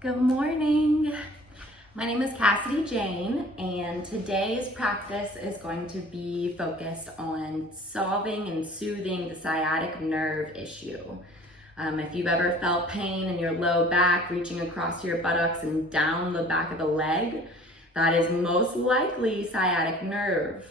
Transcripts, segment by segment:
Good morning. My name is Cassidy Jane, and today's practice is going to be focused on solving and soothing the sciatic nerve issue. If you've ever felt pain in your low back reaching across your buttocks and down the back of the leg, that is most likely sciatic nerve.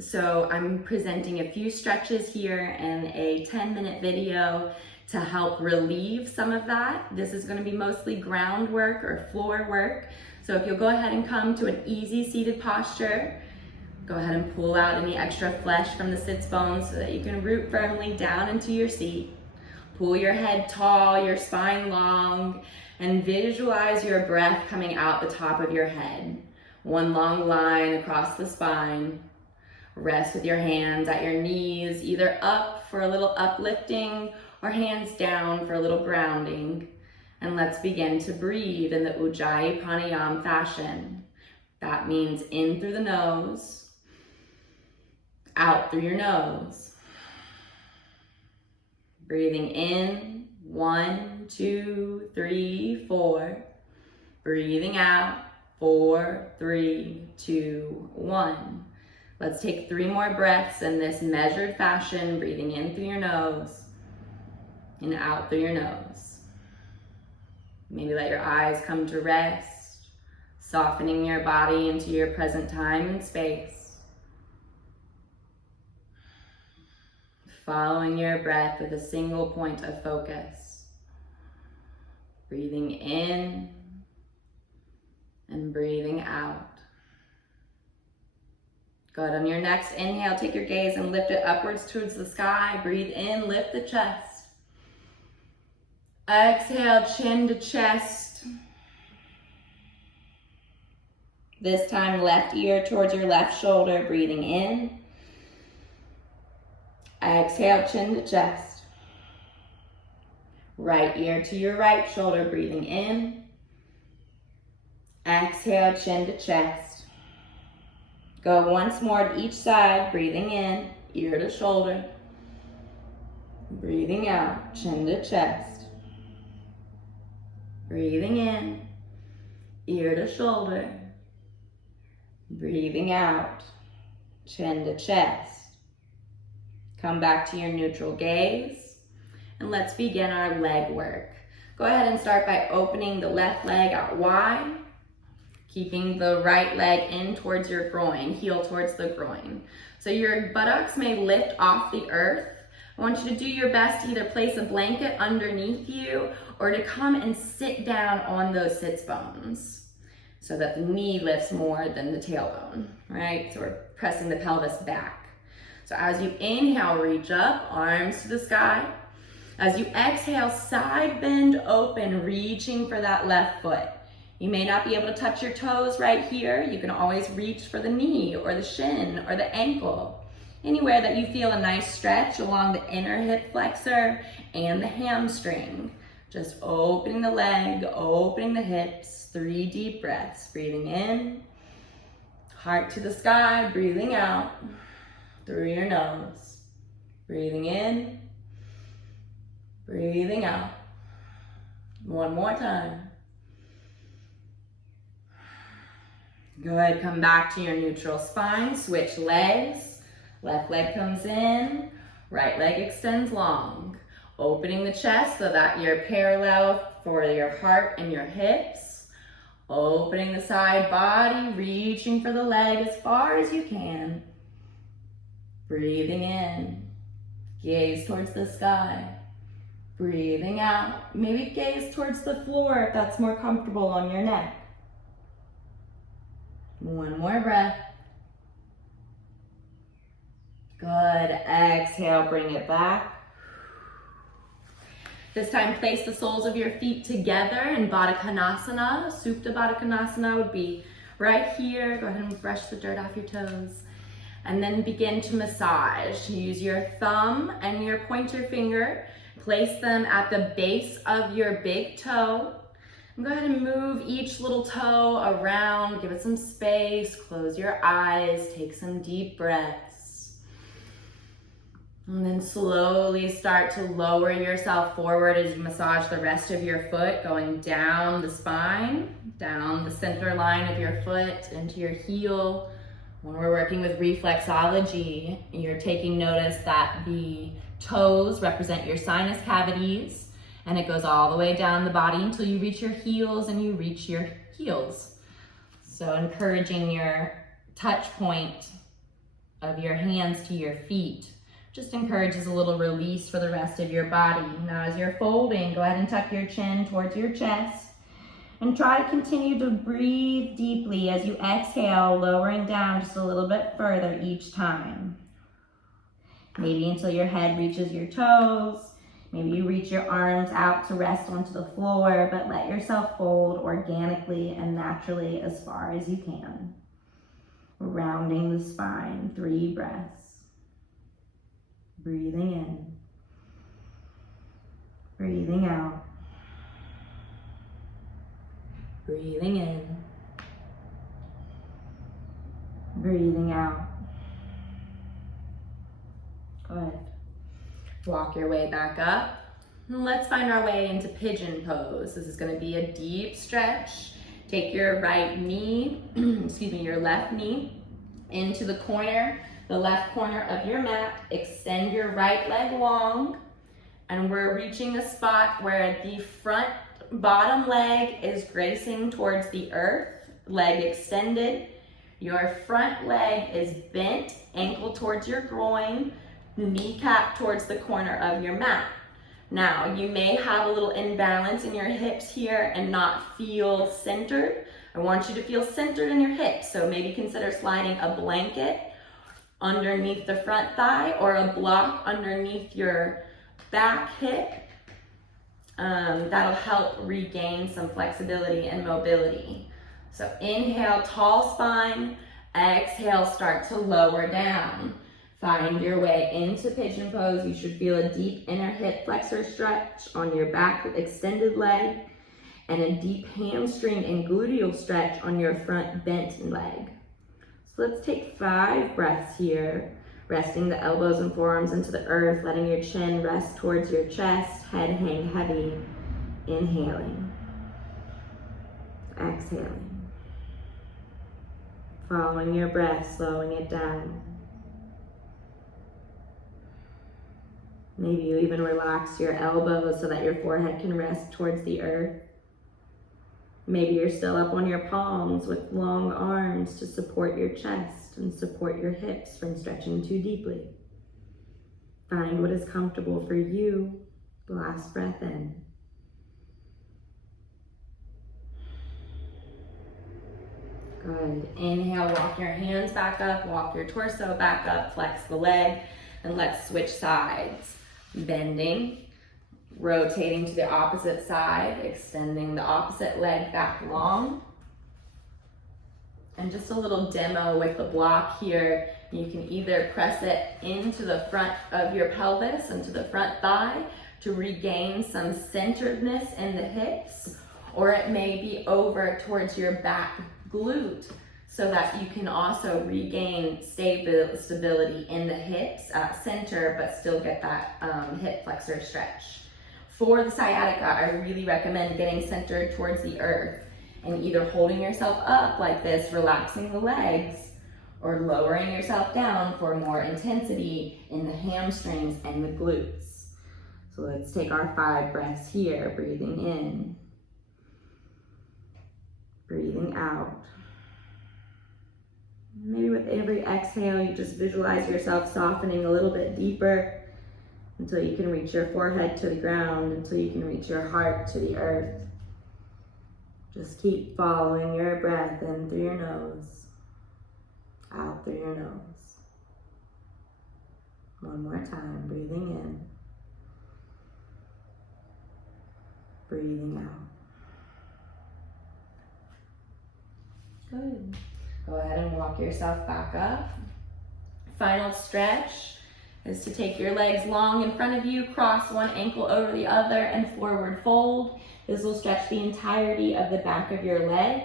So I'm presenting a few stretches here in a 10-minute video to help relieve some of that. This is going to be mostly groundwork or floor work. So if you'll go ahead and come to an easy seated posture, go ahead and pull out any extra flesh from the sits bones so that you can root firmly down into your seat. Pull your head tall, your spine long, and visualize your breath coming out the top of your head. One long line across the spine. Rest with your hands at your knees, either up for a little uplifting or hands down for a little grounding. And let's begin to breathe in the Ujjayi Pranayama fashion. That means in through the nose, out through your nose. Breathing in, 1, 2, 3, 4. Breathing out, 4, 3, 2, 1. Let's take 3 more breaths in this measured fashion, breathing in through your nose and out through your nose. Maybe let your eyes come to rest, softening your body into your present time and space. Following your breath with a single point of focus. Breathing in and breathing out. Good. On your next inhale, take your gaze and lift it upwards towards the sky. Breathe in, lift the chest. Exhale, chin to chest. This time, left ear towards your left shoulder, breathing in. Exhale, chin to chest. Right ear to your right shoulder, breathing in. Exhale, chin to chest. Go once more to each side, breathing in, ear to shoulder. Breathing out, chin to chest. Breathing in, ear to shoulder. Breathing out, chin to chest. Come back to your neutral gaze, and let's begin our leg work. Go ahead and start by opening the left leg out wide, keeping the right leg in towards your groin, heel towards the groin. So your buttocks may lift off the earth. I want you to do your best to either place a blanket underneath you or to come and sit down on those sits bones so that the knee lifts more than the tailbone, right? So we're pressing the pelvis back. So as you inhale, reach up, arms to the sky. As you exhale, side bend open, reaching for that left foot. You may not be able to touch your toes right here. You can always reach for the knee or the shin or the ankle. Anywhere that you feel a nice stretch along the inner hip flexor and the hamstring. Just opening the leg, opening the hips, 3 deep breaths. Breathing in, heart to the sky, breathing out through your nose. Breathing in, breathing out. One more time. Good, come back to your neutral spine, switch legs. Left leg comes in, right leg extends long. Opening the chest so that you're parallel for your heart and your hips. Opening the side body, reaching for the leg as far as you can. Breathing in, gaze towards the sky. Breathing out, maybe gaze towards the floor if that's more comfortable on your neck. One more breath. Good, exhale, bring it back. This time, place the soles of your feet together in Baddha Konasana. Supta Baddha Konasana would be right here. Go ahead and brush the dirt off your toes. And then begin to massage. Use your thumb and your pointer finger. Place them at the base of your big toe. And go ahead and move each little toe around. Give it some space. Close your eyes. Take some deep breaths. And then slowly start to lower yourself forward as you massage the rest of your foot, going down the spine, down the center line of your foot, into your heel. When we're working with reflexology, you're taking notice that the toes represent your sinus cavities, and it goes all the way down the body until you reach your heels and you reach your heels. So encouraging your touch point of your hands to your feet just encourages a little release for the rest of your body. Now as you're folding, go ahead and tuck your chin towards your chest and try to continue to breathe deeply as you exhale, lowering down just a little bit further each time. Maybe until your head reaches your toes. Maybe you reach your arms out to rest onto the floor, but let yourself fold organically and naturally as far as you can. Rounding the spine, 3 breaths. Breathing in, breathing out, breathing in, breathing out. Good. Walk your way back up. And let's find our way into pigeon pose. This is going to be a deep stretch. Take your right knee, your left knee into the left corner of your mat. Extend your right leg long, and we're reaching a spot where the front bottom leg is gracing towards the earth, leg extended. Your front leg is bent, ankle towards your groin, kneecap towards the corner of your mat. Now, you may have a little imbalance in your hips here and not feel centered. I want you to feel centered in your hips, so maybe consider sliding a blanket underneath the front thigh or a block underneath your back hip. That'll help regain some flexibility and mobility. So inhale, tall spine. Exhale, start to lower down. Find your way into pigeon pose. You should feel a deep inner hip flexor stretch on your back extended leg and a deep hamstring and gluteal stretch on your front bent leg. So let's take 5 breaths here, resting the elbows and forearms into the earth, letting your chin rest towards your chest, head hang heavy. Inhaling, exhaling, following your breath, slowing it down. Maybe you even relax your elbows so that your forehead can rest towards the earth. Maybe you're still up on your palms with long arms to support your chest and support your hips from stretching too deeply. Find what is comfortable for you. Last breath in. Good. Inhale, walk your hands back up, walk your torso back up, flex the leg, and let's switch sides. Bending, rotating to the opposite side, extending the opposite leg back long. And just a little demo with the block here. You can either press it into the front of your pelvis, into the front thigh to regain some centeredness in the hips, or it may be over towards your back glute so that you can also regain stability in the hips at center, but still get that hip flexor stretch. For the sciatica, I really recommend getting centered towards the earth and either holding yourself up like this, relaxing the legs, or lowering yourself down for more intensity in the hamstrings and the glutes. So let's take our 5 breaths here, breathing in, breathing out. Maybe with every exhale, you just visualize yourself softening a little bit deeper until you can reach your forehead to the ground, until you can reach your heart to the earth. Just keep following your breath in through your nose, out through your nose. One more time, breathing in, breathing out. Good. Go ahead and walk yourself back up. Final stretch is to take your legs long in front of you, cross one ankle over the other, and forward fold. This will stretch the entirety of the back of your leg.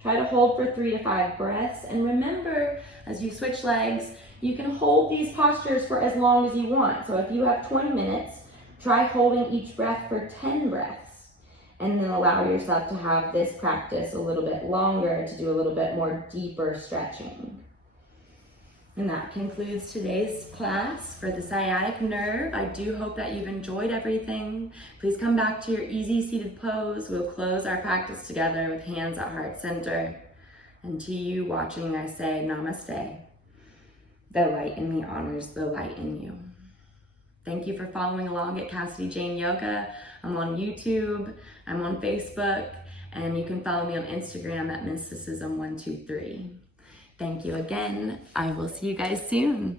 Try to hold for 3 to 5 breaths. And remember, as you switch legs, You can hold these postures for as long as you want. So if you have 20 minutes, try holding each breath for 10 breaths, and then allow yourself to have this practice a little bit longer to do a little bit more deeper stretching. And that concludes today's class for the sciatic nerve. I do hope that you've enjoyed everything. Please come back to your easy seated pose. We'll close our practice together with hands at heart center. And to you watching, I say namaste. The light in me honors the light in you. Thank you for following along at Cassidy Jane Yoga. I'm on YouTube, I'm on Facebook, and you can follow me on Instagram at mysticism123. Thank you again. I will see you guys soon.